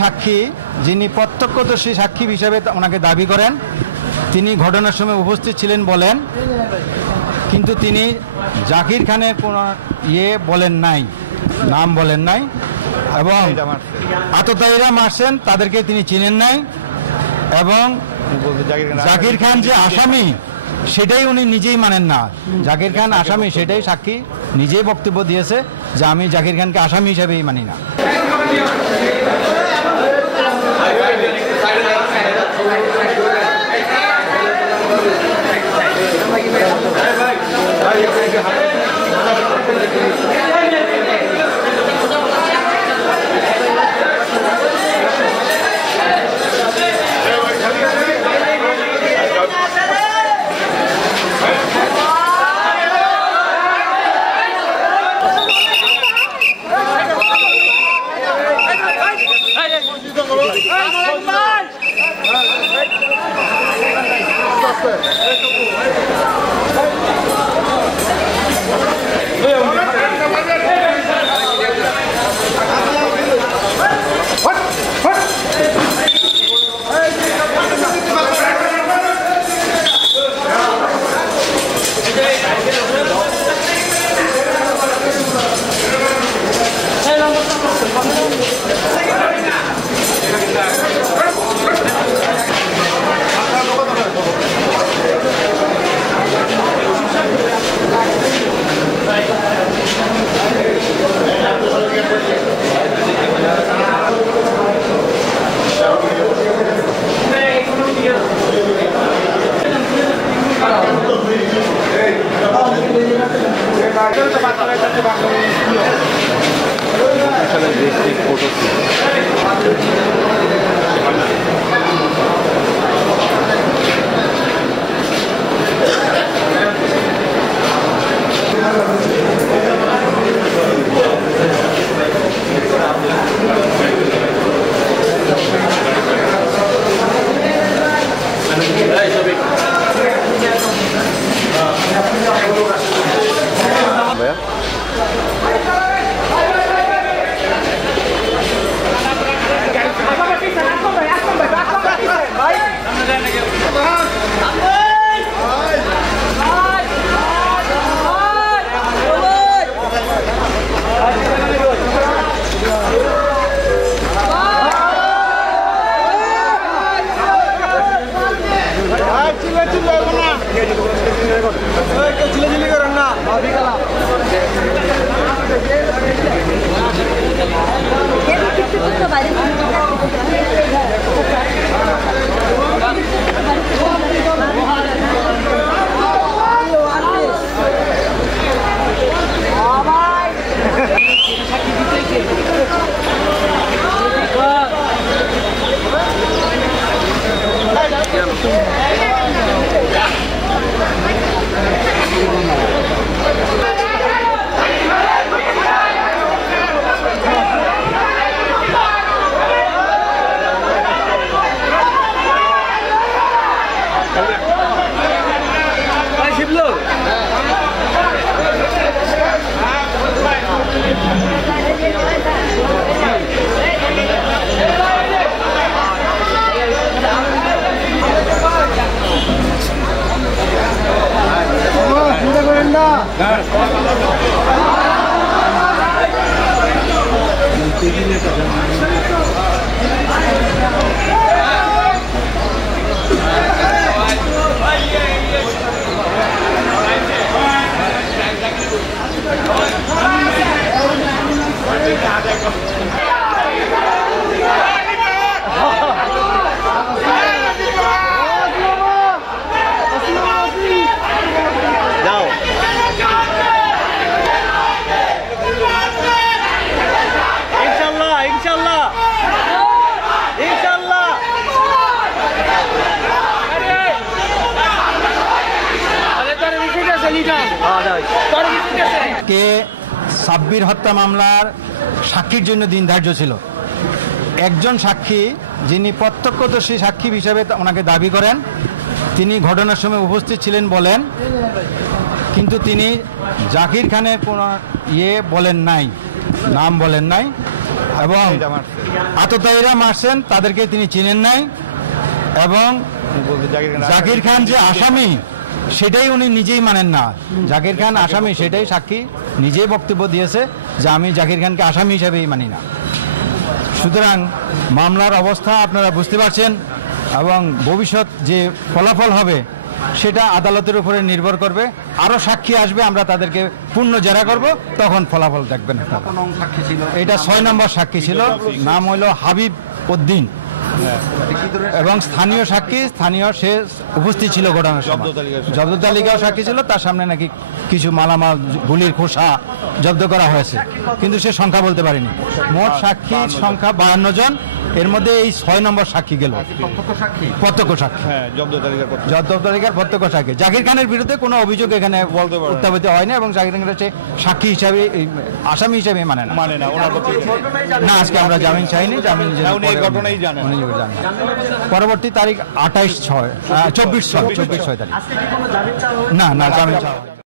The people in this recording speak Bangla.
সাক্ষী যিনি প্রত্যক্ষদর্শী সাক্ষী হিসেবে ওনাকে দাবি করেন, তিনি ঘটনার সময় উপস্থিত ছিলেন বলেন, কিন্তু তিনি জাকির খানের কোনো বলেন নাই, নাম বলেন নাই, এবং আততায়ীরা মারছেন তাদেরকে তিনি চিনেন নাই, এবং জাকির খান যে আসামি সেটাই উনি নিজেই মানেন না। জাকির খান আসামি সেটাই সাক্ষী নিজেই বক্তব্য দিয়েছে যে আমি জাকির খানকে আসামি হিসেবেই মানি না। সাব্বির হত্যা মামলার সাক্ষীর জন্য দিন ধার্য ছিল। একজন সাক্ষী যিনি প্রত্যক্ষদর্শী সাক্ষী হিসেবে ওনাকে দাবি করেন, তিনি ঘটনার সময় উপস্থিত ছিলেন বলেন, কিন্তু তিনি জাকির খানের কোনো বলেন নাই, নাম বলেন নাই, এবং আততায়ীরা মারছেন তাদেরকে তিনি চিনেন নাই, এবং জাকির খান যে আসামি সেটাই উনি নিজেই মানেন না। জাকির খান আসামি সেটাই সাক্ষী নিজেই বক্তব্য দিয়েছে যে আমি জাকির খানকে আসামি হিসাবেই মানি না। সুতরাং মামলার অবস্থা আপনারা বুঝতে পারছেন, এবং ভবিষ্যৎ যে ফলাফল হবে সেটা আদালতের উপরে নির্ভর করবে। আরও সাক্ষী আসবে, আমরা তাদেরকে পূর্ণ জেরা করব, তখন ফলাফল দেখবেন। এটা 6 নম্বর সাক্ষী ছিল, নাম হইল হাবিব উদ্দিন, এবং স্থানীয় সাক্ষী, স্থানীয় সে উপস্থিত ছিল ঘটনার সময়। জব্দ তালিকাও সাক্ষী ছিল, তার সামনে নাকি কিছু মালামাল গুলির খোসা জব্দ করা হয়েছে, কিন্তু সে সংখ্যা বলতে পারেনি। মোট সাক্ষীর সংখ্যা 52 জন, এর মধ্যে এই 6 নম্বর সাক্ষী গেল প্রত্যক্ষ সাক্ষী, জব্দ তালিকার প্রত্যক্ষ সাক্ষী। জাকির খানের বিরুদ্ধে কোনো অভিযোগ এখানে উত্থাপিত হয়নি, এবং জাকির খানের হচ্ছে সাক্ষী হিসাবে, আসামি হিসাবে মানে না। না, আজকে আমরা জামিন চাইনি, জামিন ঘটনাই জানেন। পরবর্তী তারিখ 24/6 তারিখ। না, জামিন চাওয়া